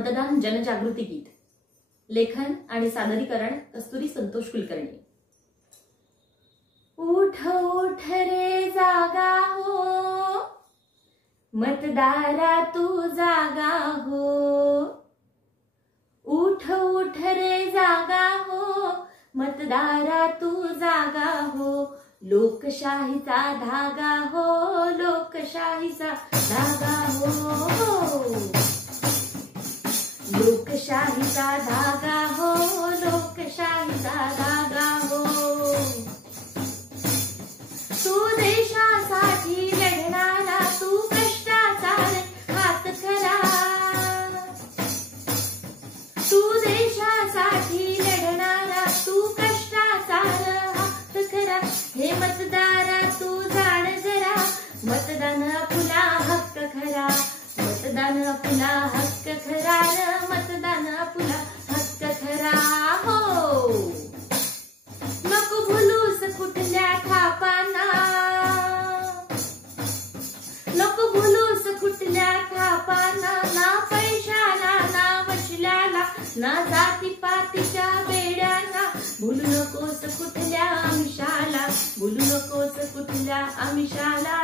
मतदान जनजागृती गीत. लेखन आणि सादरीकरण कस्तुरी संतोष कुलकर्णी. उठ उठ रे जागा हो, मतदारा तू जागा हो. उठ उठ रे जागा हो, मतदारा तू जागा हो. लोकशाहीचा धागा हो, लोकशाहीचा धागा हो. लोकशाहीचा धागा हो, लोकशाहीचा धागा हो. तू देशासाठी लढणारा, तू कष्टाचा हात खरा. तू देशासाठी लढणारा, तू कष्टाचा हात खरा. हे मतदारा तू जाण जरा, मतदान आपला हक्क खरा. मतदान आपला हक्क खरा, मतदान आपला हक्क खरा हो. नको भुलूस कुठल्या थापांना, नको भुलूस कुठल्या थापांना. ना पैशाला ना वशिल्याला, ना जातीपातीच्या बेड्यांना. भुलू नकोस कुठल्या आमिषाला, भुलू नकोस कुठल्या आमिषाला.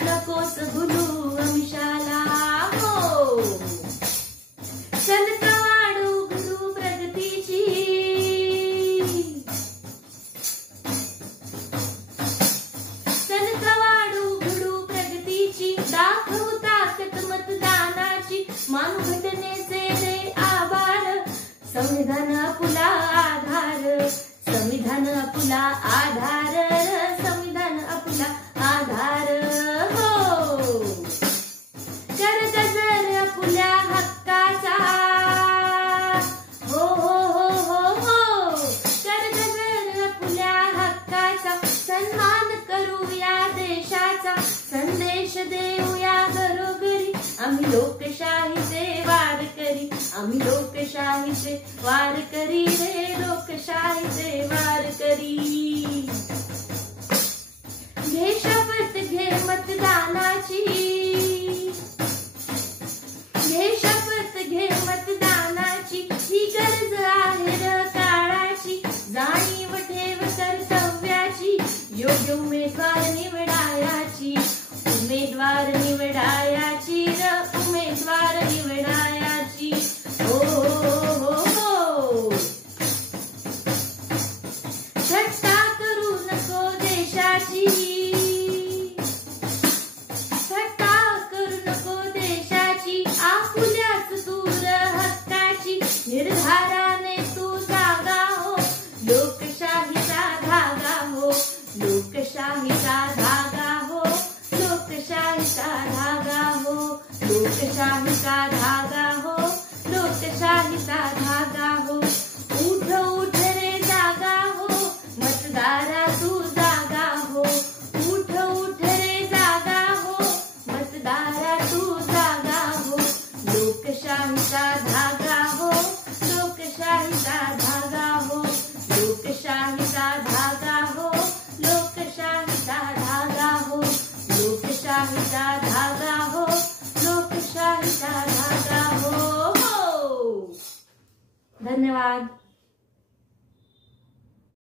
नकोस भुलू आमिषाला हो. चल वाढू गुरु प्रगतीची, चल वाढू गुरु प्रगतीची. दाखवू ताकद मतदानाची, मानू घटनेचे रे आभार. संविधान आपला आधार, संविधान आपला आधार, संविधान आपला आधार हो. कर गजर आपल्या हक्काचा हो हो हो हो हो. कर गजर आपल्या हक्काचा, सन्मान करूया देशाचा. संदेश देऊया घरोघरी, आम्ही लोकशाहीचे वारकरी. आम्ही लोकशाहीचे वारकरी रे, लोकशाहीचे वारकरी. घे शपथ घे मतदानाची, घे शपथ घे मतदानाची. ही गरज आहे र काळाची, जाणीव ठेव कर्तव्याची. योग्य उमेदवार निवडायाची, उमेदवार निवडायाची र, उमेदवार निवडायाची हो हो हो. थट्टा करू नको देशाची, थट्टा करू नको देशाची. आपुल्याच दूर हक्काची, निर्धाराने तू जागा हो. लोकशाहीचा धागा हो, लोकशाहीचा धागा हो, लोकशाहीचा धागा हो. लोकशाहीचा धागा हो, लोकशाहीचा धागा हो. उठ उठ रे जागा हो, मतदारा तू जागा हो. उठ उठ रे जागा हो, मतदारा तू जागा हो. लोकशाहीचा धागा हो, लोकशाहीचा धागा हो. लोकशाहीचा धागा हो, लोकशाहीचा धागा हो. लोकशाहीचा धागा हो, लोकशाहीचा धागा हो. धन्यवाद.